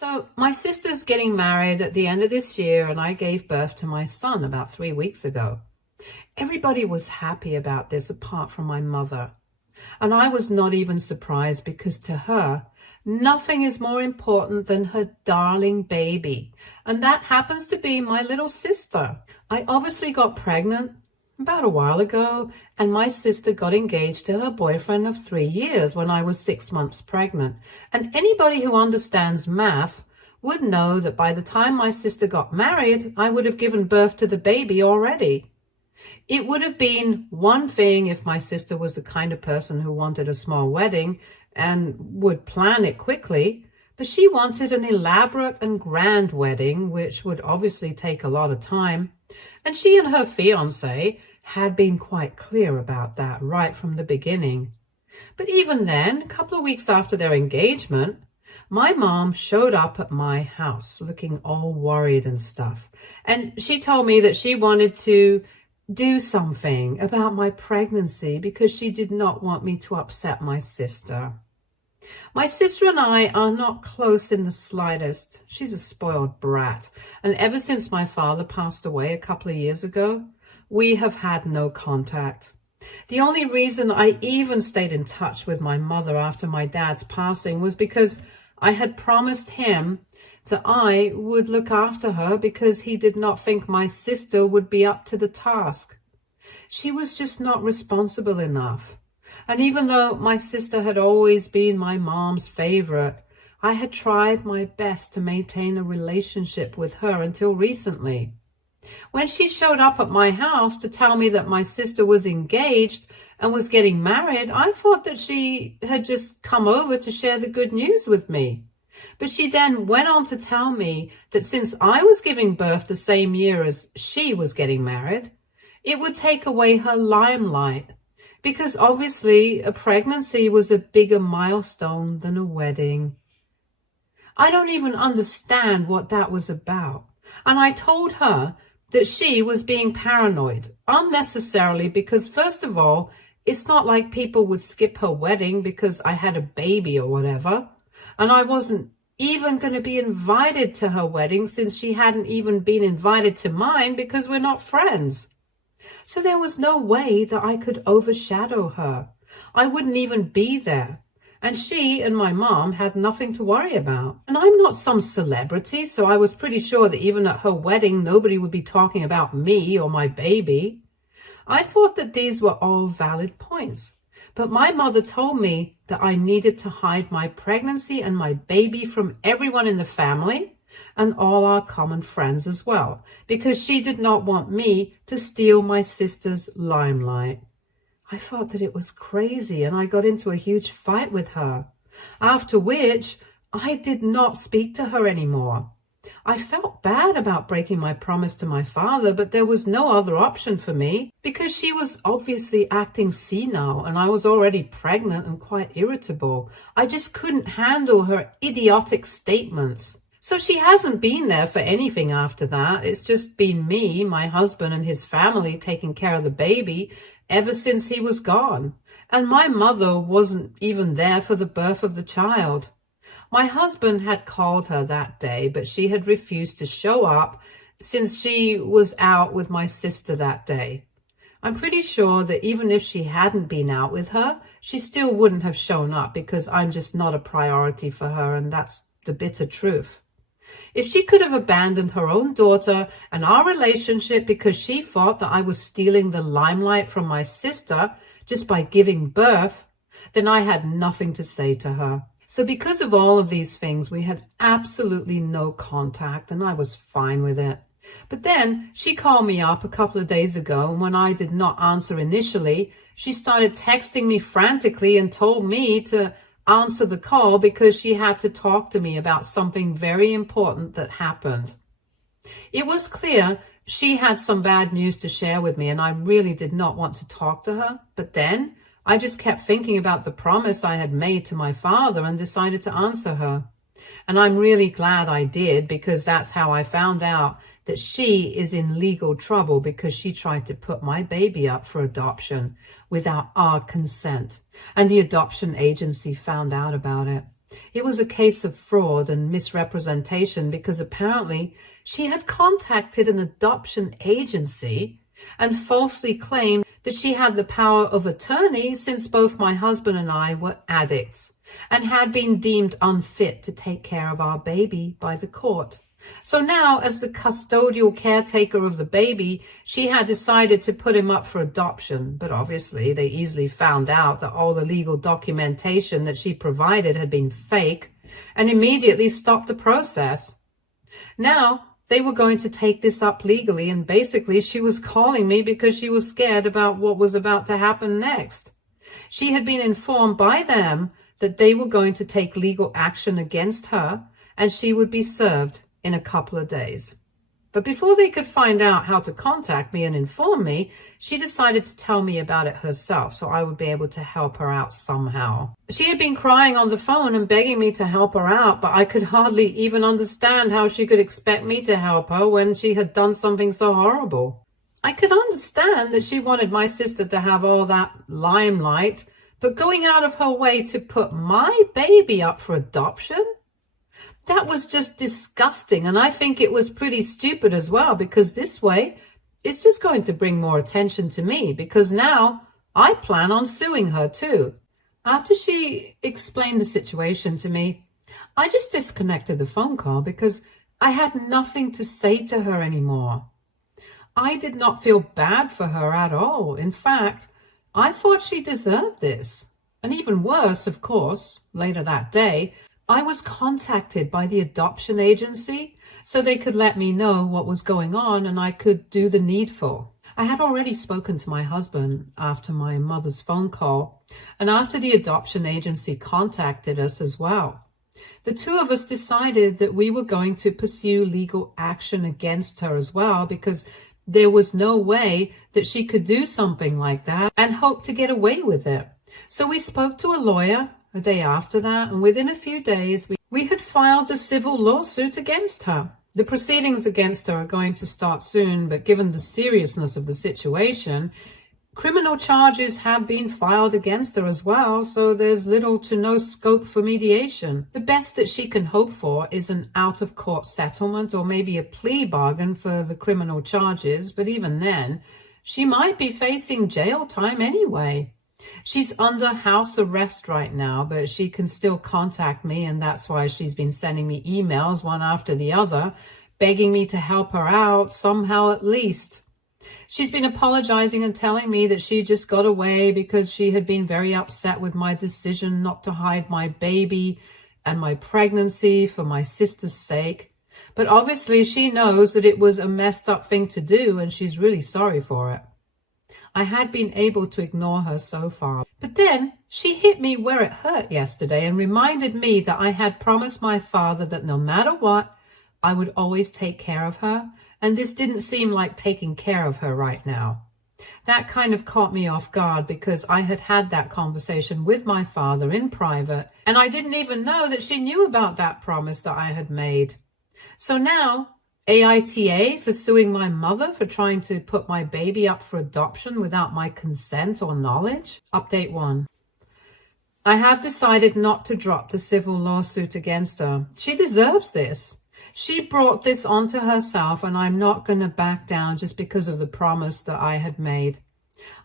So my sister's getting married at the end of this year, and I gave birth to my son about 3 weeks ago. Everybody was happy about this apart from my mother. And I was not even surprised because to her, nothing is more important than her darling baby. And that happens to be my little sister. I obviously got pregnant about a while ago, and my sister got engaged to her boyfriend of 3 years when I was 6 months pregnant. And anybody who understands math would know that by the time my sister got married, I would have given birth to the baby already. It would have been one thing if my sister was the kind of person who wanted a small wedding and would plan it quickly, but she wanted an elaborate and grand wedding, which would obviously take a lot of time. And she and her fiancé had been quite clear about that right from the beginning. But even then, a couple of weeks after their engagement, my mom showed up at my house looking all worried and stuff. And she told me that she wanted to do something about my pregnancy because she did not want me to upset my sister. My sister and I are not close in the slightest. She's a spoiled brat. And ever since my father passed away a couple of years ago, we have had no contact. The only reason I even stayed in touch with my mother after my dad's passing was because I had promised him that I would look after her because he did not think my sister would be up to the task. She was just not responsible enough. And even though my sister had always been my mom's favorite, I had tried my best to maintain a relationship with her until recently. When she showed up at my house to tell me that my sister was engaged and was getting married, I thought that she had just come over to share the good news with me. But she then went on to tell me that since I was giving birth the same year as she was getting married, it would take away her limelight, because obviously a pregnancy was a bigger milestone than a wedding. I don't even understand what that was about. And I told her that she was being paranoid unnecessarily because, first of all, it's not like people would skip her wedding because I had a baby or whatever. And I wasn't even going to be invited to her wedding since she hadn't even been invited to mine because we're not friends. So there was no way that I could overshadow her. I wouldn't even be there. And she and my mom had nothing to worry about. And I'm not some celebrity, so I was pretty sure that even at her wedding, nobody would be talking about me or my baby. I thought that these were all valid points. But my mother told me that I needed to hide my pregnancy and my baby from everyone in the family and all our common friends as well, because she did not want me to steal my sister's limelight. I thought that it was crazy, and I got into a huge fight with her, after which I did not speak to her anymore. I felt bad about breaking my promise to my father, but there was no other option for me because she was obviously acting senile and I was already pregnant and quite irritable. I just couldn't handle her idiotic statements. So she hasn't been there for anything after that. It's just been me, my husband, and his family taking care of the baby ever since he was gone. And my mother wasn't even there for the birth of the child. My husband had called her that day, but she had refused to show up since she was out with my sister that day. I'm pretty sure that even if she hadn't been out with her, she still wouldn't have shown up because I'm just not a priority for her, and that's the bitter truth. If she could have abandoned her own daughter and our relationship because she thought that I was stealing the limelight from my sister just by giving birth, then I had nothing to say to her. So because of all of these things, we had absolutely no contact, and I was fine with it. But then she called me up a couple of days ago, and when I did not answer initially, she started texting me frantically and told me to answer the call because she had to talk to me about something very important that happened. It was clear she had some bad news to share with me, and I really did not want to talk to her. But then I just kept thinking about the promise I had made to my father and decided to answer her. And I'm really glad I did, because that's how I found out that she is in legal trouble because she tried to put my baby up for adoption without our consent. And the adoption agency found out about it. It was a case of fraud and misrepresentation because apparently she had contacted an adoption agency and falsely claimed that she had the power of attorney since both my husband and I were addicts and had been deemed unfit to take care of our baby by the court. So now, as the custodial caretaker of the baby, she had decided to put him up for adoption. But obviously, they easily found out that all the legal documentation that she provided had been fake and immediately stopped the process. Now, they were going to take this up legally, and basically she was calling me because she was scared about what was about to happen next. She had been informed by them that they were going to take legal action against her and she would be served in a couple of days. But before they could find out how to contact me and inform me, she decided to tell me about it herself so I would be able to help her out somehow. She had been crying on the phone and begging me to help her out, but I could hardly even understand how she could expect me to help her when she had done something so horrible. I could understand that she wanted my sister to have all that limelight, but going out of her way to put my baby up for adoption? That was just disgusting, and I think it was pretty stupid as well, because this way it's just going to bring more attention to me, because now I plan on suing her too. After she explained the situation to me, I just disconnected the phone call because I had nothing to say to her anymore. I did not feel bad for her at all. In fact, I thought she deserved this. And even worse, of course, later that day, I was contacted by the adoption agency so they could let me know what was going on and I could do the needful. I had already spoken to my husband after my mother's phone call and after the adoption agency contacted us as well. The two of us decided that we were going to pursue legal action against her as well, because there was no way that she could do something like that and hope to get away with it. So we spoke to a lawyer a day after that, and within a few days, we had filed a civil lawsuit against her. The proceedings against her are going to start soon, but given the seriousness of the situation, criminal charges have been filed against her as well, so there's little to no scope for mediation. The best that she can hope for is an out-of-court settlement or maybe a plea bargain for the criminal charges, but even then, she might be facing jail time anyway. She's under house arrest right now, but she can still contact me, and that's why she's been sending me emails one after the other, begging me to help her out somehow at least. She's been apologizing and telling me that she just got away because she had been very upset with my decision not to hide my baby and my pregnancy for my sister's sake. But obviously she knows that it was a messed up thing to do, and she's really sorry for it. I had been able to ignore her so far. But then she hit me where it hurt yesterday and reminded me that I had promised my father that no matter what, I would always take care of her, and this didn't seem like taking care of her right now. That kind of caught me off guard because I had had that conversation with my father in private, and I didn't even know that she knew about that promise that I had made. So now, AITA for suing my mother for trying to put my baby up for adoption without my consent or knowledge. Update 1. I have decided not to drop the civil lawsuit against her. She deserves this. She brought this onto herself, and I'm not going to back down just because of the promise that I had made.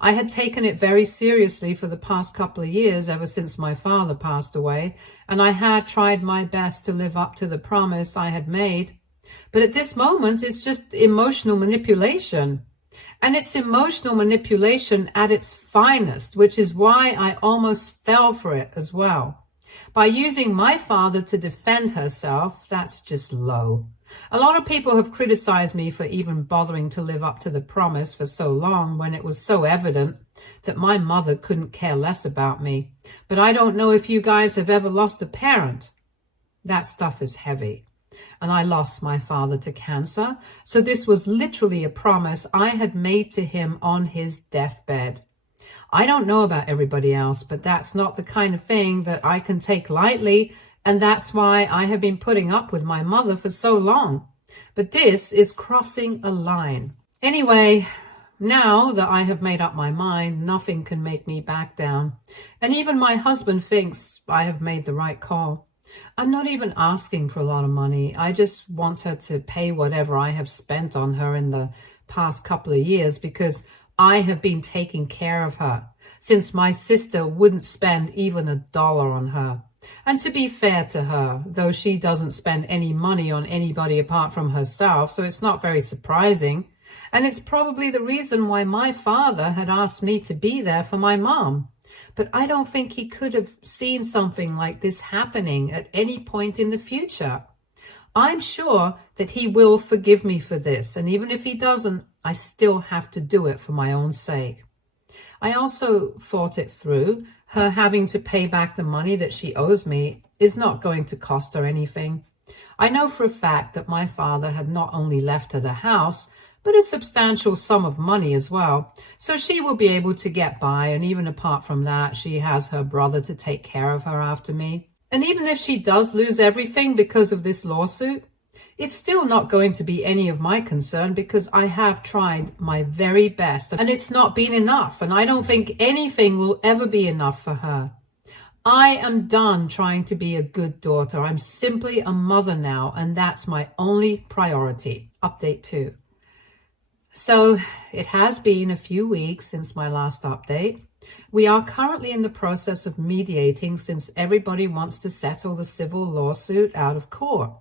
I had taken it very seriously for the past couple of years, ever since my father passed away, and I had tried my best to live up to the promise I had made. But at this moment, it's just emotional manipulation. And it's emotional manipulation at its finest, which is why I almost fell for it as well. By using my father to defend herself, that's just low. A lot of people have criticized me for even bothering to live up to the promise for so long when it was so evident that my mother couldn't care less about me. But I don't know if you guys have ever lost a parent. That stuff is heavy. And I lost my father to cancer, so this was literally a promise I had made to him on his deathbed. I don't know about everybody else, but that's not the kind of thing that I can take lightly, and that's why I have been putting up with my mother for so long. But this is crossing a line. Anyway, now that I have made up my mind, nothing can make me back down. And even my husband thinks I have made the right call. I'm not even asking for a lot of money. I just want her to pay whatever I have spent on her in the past couple of years because I have been taking care of her since my sister wouldn't spend even $1 on her. And to be fair to her, though she doesn't spend any money on anybody apart from herself, so it's not very surprising. And it's probably the reason why my father had asked me to be there for my mom. But I don't think he could have seen something like this happening at any point in the future. I'm sure that he will forgive me for this, and even if he doesn't, I still have to do it for my own sake. I also thought it through. Her having to pay back the money that she owes me is not going to cost her anything. I know for a fact that my father had not only left her the house, but a substantial sum of money as well. So she will be able to get by, and even apart from that, she has her brother to take care of her after me. And even if she does lose everything because of this lawsuit, it's still not going to be any of my concern because I have tried my very best and it's not been enough, and I don't think anything will ever be enough for her. I am done trying to be a good daughter. I'm simply a mother now, and that's my only priority. Update 2. So it has been a few weeks since my last update. We are currently in the process of mediating since everybody wants to settle the civil lawsuit out of court.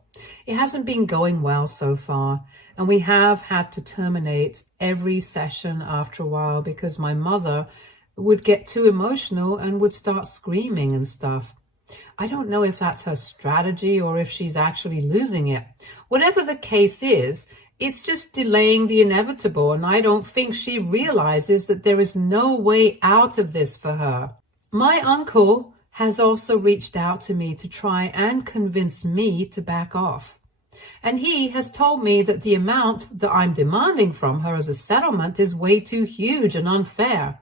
It hasn't been going well so far, and we have had to terminate every session after a while because my mother would get too emotional and would start screaming and stuff. I don't know if that's her strategy or if she's actually losing it. Whatever the case is, it's just delaying the inevitable, and I don't think she realizes that there is no way out of this for her. My uncle has also reached out to me to try and convince me to back off. And he has told me that the amount that I'm demanding from her as a settlement is way too huge and unfair.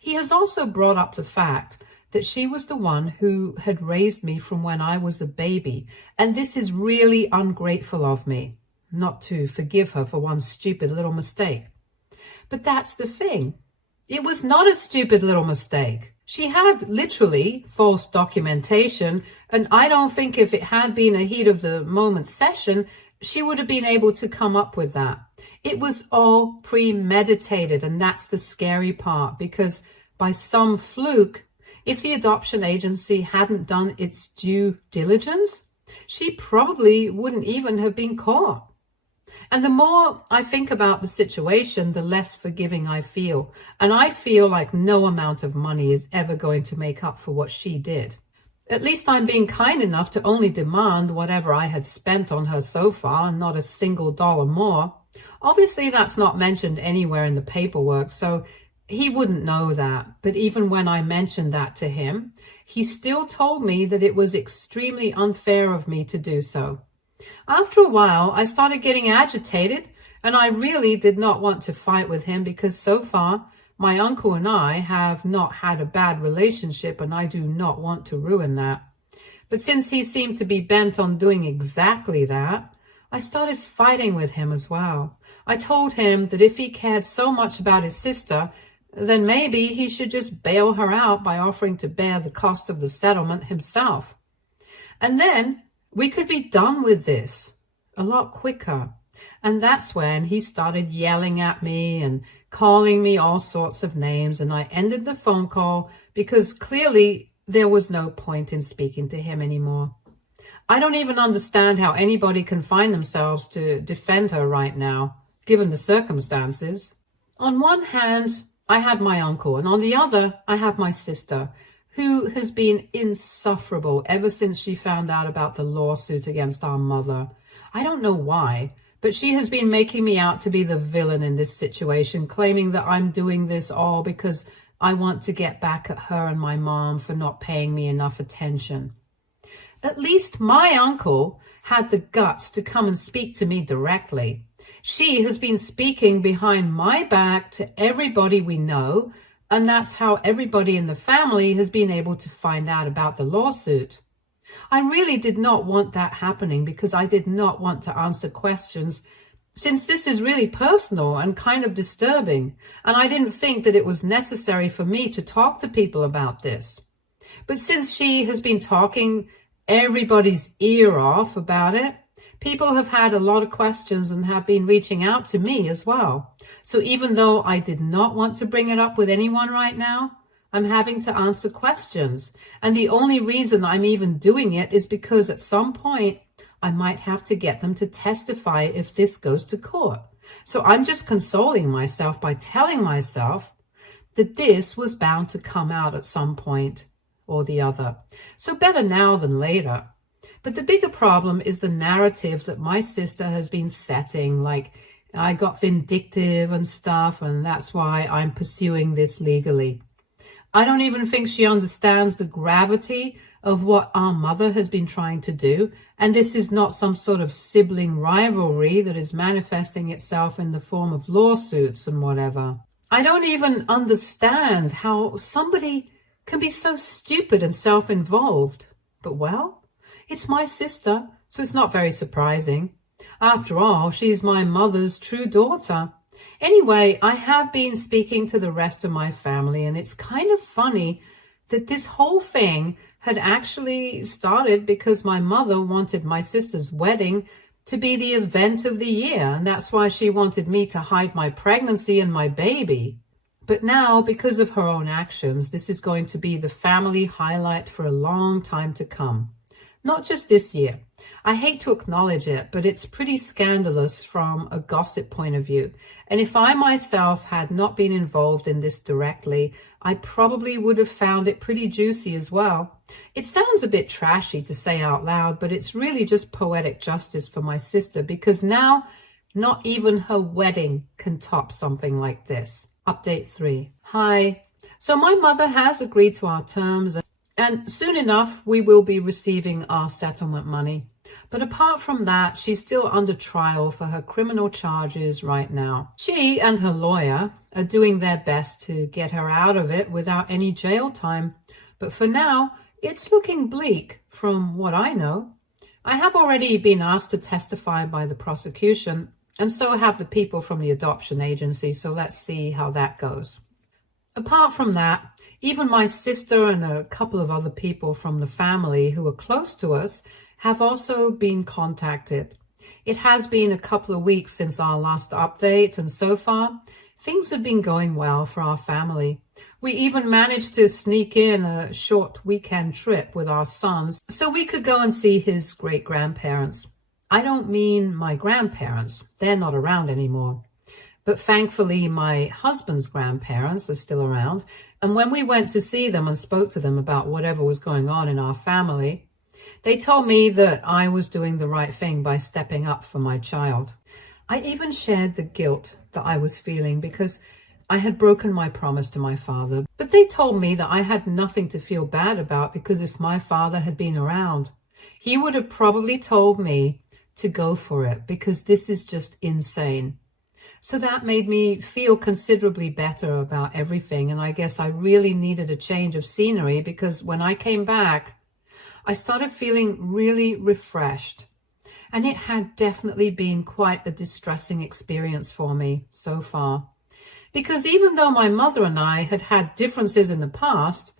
He has also brought up the fact that she was the one who had raised me from when I was a baby, and this is really ungrateful of me, not to forgive her for one stupid little mistake. But that's the thing. It was not a stupid little mistake. She had literally false documentation, and I don't think if it had been a heat of the moment session, she would have been able to come up with that. It was all premeditated, and that's the scary part, because by some fluke, if the adoption agency hadn't done its due diligence, she probably wouldn't even have been caught. And the more I think about the situation, the less forgiving I feel. And I feel like no amount of money is ever going to make up for what she did. At least I'm being kind enough to only demand whatever I had spent on her so far, not a single dollar more. Obviously, that's not mentioned anywhere in the paperwork, so he wouldn't know that. But even when I mentioned that to him, he still told me that it was extremely unfair of me to do so. After a while, I started getting agitated, and I really did not want to fight with him because so far, my uncle and I have not had a bad relationship, and I do not want to ruin that. But since he seemed to be bent on doing exactly that, I started fighting with him as well. I told him that if he cared so much about his sister, then maybe he should just bail her out by offering to bear the cost of the settlement himself. And then we could be done with this a lot quicker. And that's when he started yelling at me and calling me all sorts of names, and I ended the phone call because clearly there was no point in speaking to him anymore. I don't even understand how anybody can find themselves to defend her right now, given the circumstances. On one hand, I had my uncle, and on the other, I have my sister, who has been insufferable ever since she found out about the lawsuit against our mother. I don't know why, but she has been making me out to be the villain in this situation, claiming that I'm doing this all because I want to get back at her and my mom for not paying me enough attention. At least my uncle had the guts to come and speak to me directly. She has been speaking behind my back to everybody we know, and that's how everybody in the family has been able to find out about the lawsuit. I really did not want that happening because I did not want to answer questions, since this is really personal and kind of disturbing, and I didn't think that it was necessary for me to talk to people about this. But since she has been talking everybody's ear off about it. People have had a lot of questions and have been reaching out to me as well. So even though I did not want to bring it up with anyone right now, I'm having to answer questions. And the only reason I'm even doing it is because at some point I might have to get them to testify if this goes to court. So I'm just consoling myself by telling myself that this was bound to come out at some point or the other. So better now than later. But the bigger problem is the narrative that my sister has been setting, like I got vindictive and stuff, and that's why I'm pursuing this legally. I don't even think she understands the gravity of what our mother has been trying to do, and this is not some sort of sibling rivalry that is manifesting itself in the form of lawsuits and whatever. I don't even understand how somebody can be so stupid and self-involved. But well, it's my sister, so it's not very surprising. After all, she's my mother's true daughter. Anyway, I have been speaking to the rest of my family, and it's kind of funny that this whole thing had actually started because my mother wanted my sister's wedding to be the event of the year, and that's why she wanted me to hide my pregnancy and my baby. But now, because of her own actions, this is going to be the family highlight for a long time to come. Not just this year. I hate to acknowledge it, but it's pretty scandalous from a gossip point of view. And if I myself had not been involved in this directly, I probably would have found it pretty juicy as well. It sounds a bit trashy to say out loud, but it's really just poetic justice for my sister, because now not even her wedding can top something like this. Update 3. Hi. So my mother has agreed to our terms, and soon enough, we will be receiving our settlement money. But apart from that, she's still under trial for her criminal charges right now. She and her lawyer are doing their best to get her out of it without any jail time. But for now, it's looking bleak from what I know. I have already been asked to testify by the prosecution, and so have the people from the adoption agency, so let's see how that goes. Apart from that, even my sister and a couple of other people from the family who are close to us have also been contacted. It has been a couple of weeks since our last update, and so far, things have been going well for our family. We even managed to sneak in a short weekend trip with our sons so we could go and see his great-grandparents. I don't mean my grandparents. They're not around anymore. But thankfully, my husband's grandparents are still around. And when we went to see them and spoke to them about whatever was going on in our family, they told me that I was doing the right thing by stepping up for my child. I even shared the guilt that I was feeling because I had broken my promise to my father. But they told me that I had nothing to feel bad about, because if my father had been around, he would have probably told me to go for it, because this is just insane. So that made me feel considerably better about everything, and I guess I really needed a change of scenery, because when I came back, I started feeling really refreshed. And it had definitely been quite a distressing experience for me so far. Because even though my mother and I had had differences in the past,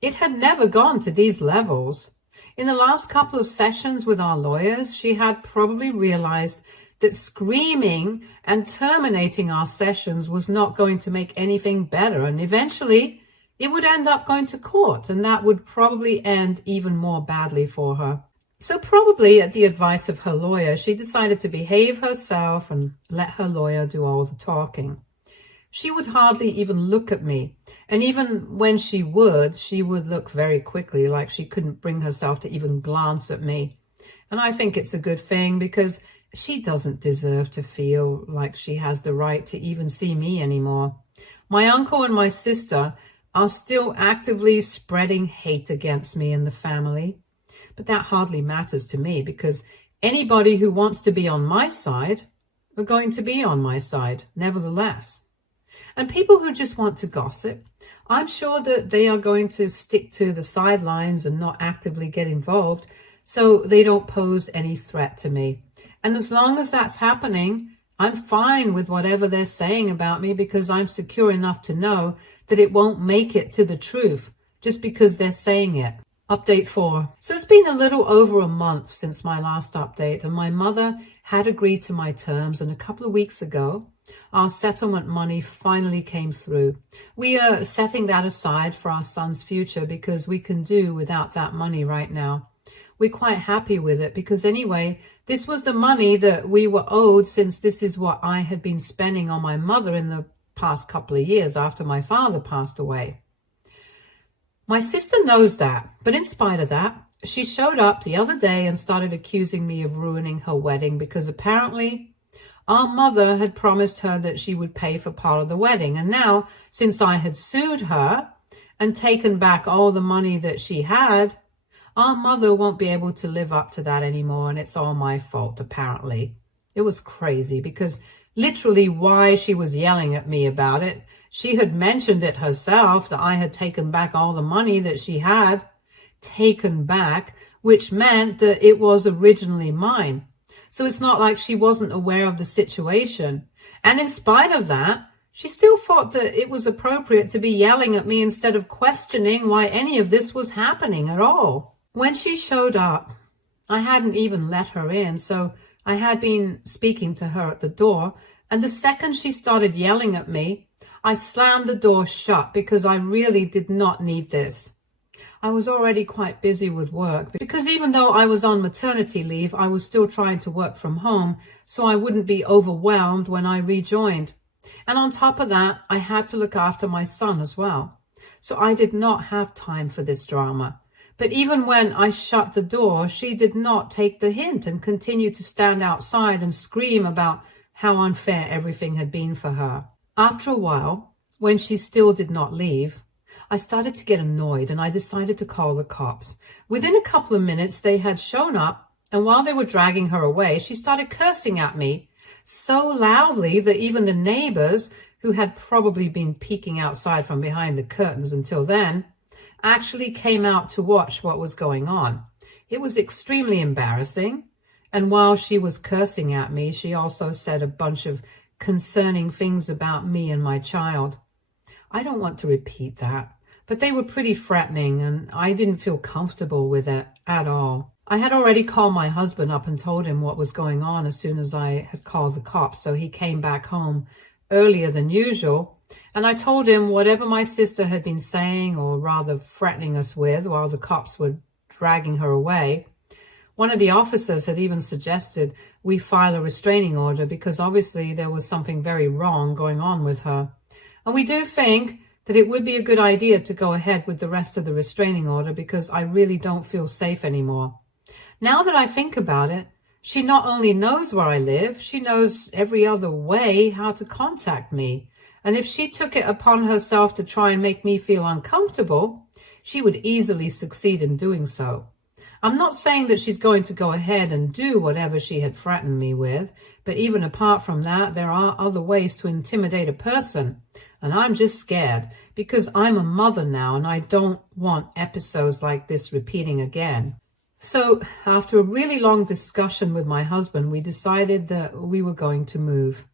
it had never gone to these levels. In the last couple of sessions with our lawyers, she had probably realized that screaming and terminating our sessions was not going to make anything better, and eventually it would end up going to court, and that would probably end even more badly for her. So probably at the advice of her lawyer, she decided to behave herself and let her lawyer do all the talking. She would hardly even look at me, and even when she would look very quickly, like she couldn't bring herself to even glance at me. And I think it's a good thing, because she doesn't deserve to feel like she has the right to even see me anymore. My uncle and my sister are still actively spreading hate against me in the family. But that hardly matters to me, because anybody who wants to be on my side are going to be on my side, nevertheless. And people who just want to gossip, I'm sure that they are going to stick to the sidelines and not actively get involved, so they don't pose any threat to me. And as long as that's happening, I'm fine with whatever they're saying about me, because I'm secure enough to know that it won't make it to the truth just because they're saying it. Update 4. So it's been a little over a month since my last update, and my mother had agreed to my terms, and a couple of weeks ago, our settlement money finally came through. We are setting that aside for our son's future because we can do without that money right now. We're quite happy with it because anyway, this was the money that we were owed, since this is what I had been spending on my mother in the past couple of years after my father passed away. My sister knows that, but in spite of that, she showed up the other day and started accusing me of ruining her wedding because apparently our mother had promised her that she would pay for part of the wedding. And now, since I had sued her and taken back all the money that she had, our mother won't be able to live up to that anymore, and it's all my fault, apparently. It was crazy because literally why she was yelling at me about it, she had mentioned it herself, that I had taken back all the money that she had taken back, which meant that it was originally mine. So it's not like she wasn't aware of the situation. And in spite of that, she still thought that it was appropriate to be yelling at me instead of questioning why any of this was happening at all. When she showed up, I hadn't even let her in, so I had been speaking to her at the door, and the second she started yelling at me, I slammed the door shut because I really did not need this. I was already quite busy with work because even though I was on maternity leave, I was still trying to work from home so I wouldn't be overwhelmed when I rejoined. And on top of that, I had to look after my son as well. So I did not have time for this drama. But even when I shut the door, she did not take the hint and continued to stand outside and scream about how unfair everything had been for her. After a while, when she still did not leave, I started to get annoyed and I decided to call the cops. Within a couple of minutes, they had shown up, and while they were dragging her away, she started cursing at me so loudly that even the neighbors, who had probably been peeking outside from behind the curtains until then, actually came out to watch what was going on. It was extremely embarrassing, and while she was cursing at me, she also said a bunch of concerning things about me and my child. I don't want to repeat that, but they were pretty threatening and I didn't feel comfortable with it at all. I had already called my husband up and told him what was going on as soon as I had called the cops, so he came back home earlier than usual, and I told him whatever my sister had been saying, or rather threatening us with, while the cops were dragging her away. One of the officers had even suggested we file a restraining order because obviously there was something very wrong going on with her. And we do think that it would be a good idea to go ahead with the rest of the restraining order because I really don't feel safe anymore. Now that I think about it, she not only knows where I live, she knows every other way how to contact me. And if she took it upon herself to try and make me feel uncomfortable, she would easily succeed in doing so. I'm not saying that she's going to go ahead and do whatever she had threatened me with, but even apart from that, there are other ways to intimidate a person. And I'm just scared because I'm a mother now and I don't want episodes like this repeating again. So after a really long discussion with my husband, we decided that we were going to move.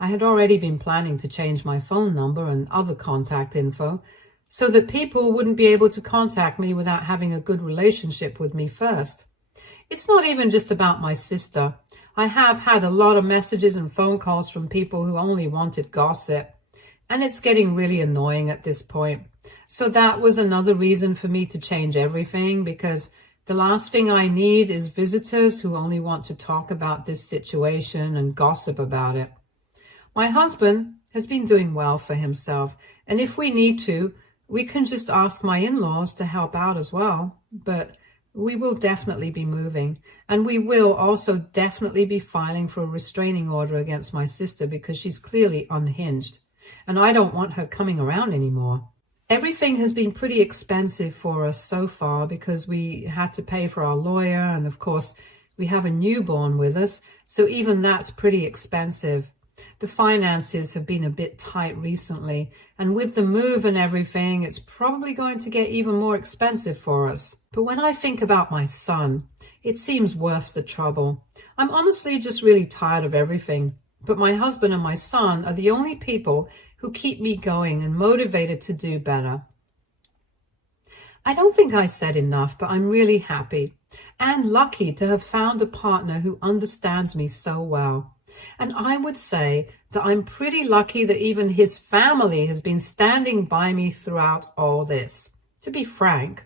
I had already been planning to change my phone number and other contact info so that people wouldn't be able to contact me without having a good relationship with me first. It's not even just about my sister. I have had a lot of messages and phone calls from people who only wanted gossip, and it's getting really annoying at this point. So that was another reason for me to change everything, because the last thing I need is visitors who only want to talk about this situation and gossip about it. My husband has been doing well for himself, and if we need to, we can just ask my in-laws to help out as well. But we will definitely be moving, and we will also definitely be filing for a restraining order against my sister because she's clearly unhinged, and I don't want her coming around anymore. Everything has been pretty expensive for us so far because we had to pay for our lawyer, and of course we have a newborn with us, so even that's pretty expensive. The finances have been a bit tight recently, and with the move and everything, it's probably going to get even more expensive for us. But when I think about my son, it seems worth the trouble. I'm honestly just really tired of everything. But my husband and my son are the only people who keep me going and motivated to do better. I don't think I said enough, but I'm really happy and lucky to have found a partner who understands me so well. And I would say that I'm pretty lucky that even his family has been standing by me throughout all this. To be frank,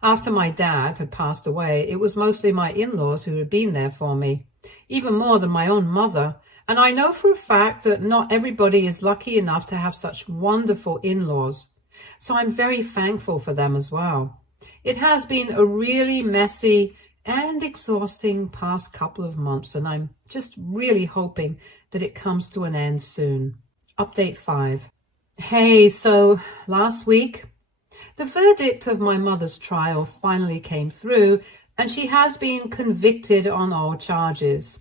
after my dad had passed away, it was mostly my in-laws who had been there for me, even more than my own mother. And I know for a fact that not everybody is lucky enough to have such wonderful in-laws. So I'm very thankful for them as well. It has been a really messy and exhausting past couple of months, and I'm just really hoping that it comes to an end soon. Update 5. Hey, so last week, the verdict of my mother's trial finally came through, and she has been convicted on all charges.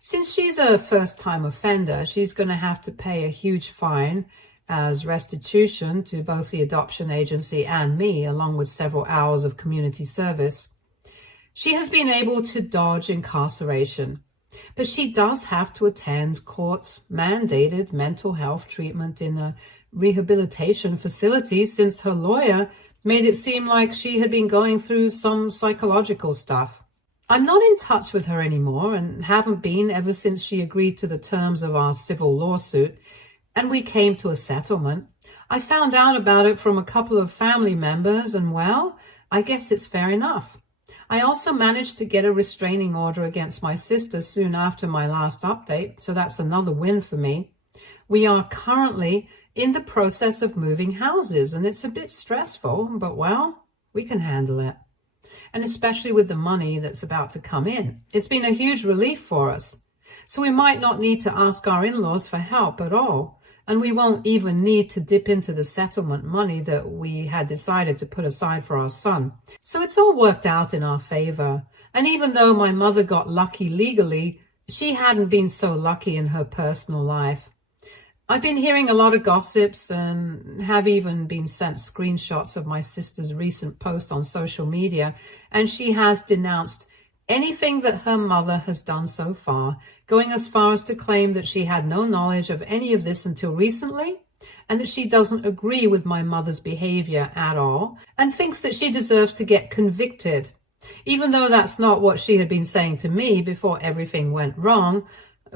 Since she's a first-time offender, she's going to have to pay a huge fine as restitution to both the adoption agency and me, along with several hours of community service. She has been able to dodge incarceration, but she does have to attend court-mandated mental health treatment in a rehabilitation facility since her lawyer made it seem like she had been going through some psychological stuff. I'm not in touch with her anymore and haven't been ever since she agreed to the terms of our civil lawsuit and we came to a settlement. I found out about it from a couple of family members and, well, I guess it's fair enough. I also managed to get a restraining order against my sister soon after my last update, so that's another win for me. We are currently in the process of moving houses, and it's a bit stressful, but, well, we can handle it. And especially with the money that's about to come in. It's been a huge relief for us. So we might not need to ask our in-laws for help at all, and we won't even need to dip into the settlement money that we had decided to put aside for our son. So it's all worked out in our favor. And even though my mother got lucky legally, she hadn't been so lucky in her personal life. I've been hearing a lot of gossips and have even been sent screenshots of my sister's recent post on social media, and she has denounced anything that her mother has done so far, going as far as to claim that she had no knowledge of any of this until recently, and that she doesn't agree with my mother's behavior at all, and thinks that she deserves to get convicted. Even though that's not what she had been saying to me before everything went wrong.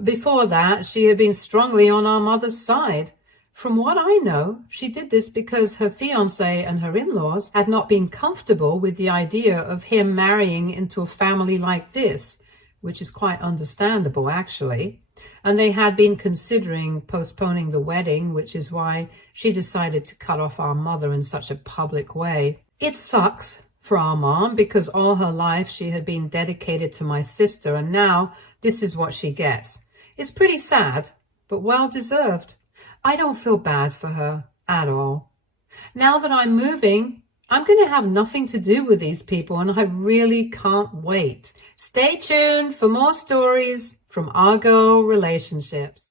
Before that, she had been strongly on our mother's side. From what I know, she did this because her fiancé and her in-laws had not been comfortable with the idea of him marrying into a family like this, which is quite understandable, actually. And they had been considering postponing the wedding, which is why she decided to cut off our mother in such a public way. It sucks for our mom because all her life she had been dedicated to my sister, and now this is what she gets. It's pretty sad, but well-deserved. I don't feel bad for her at all. Now that I'm moving, I'm going to have nothing to do with these people, and I really can't wait. Stay tuned for more stories from Argo Relationships.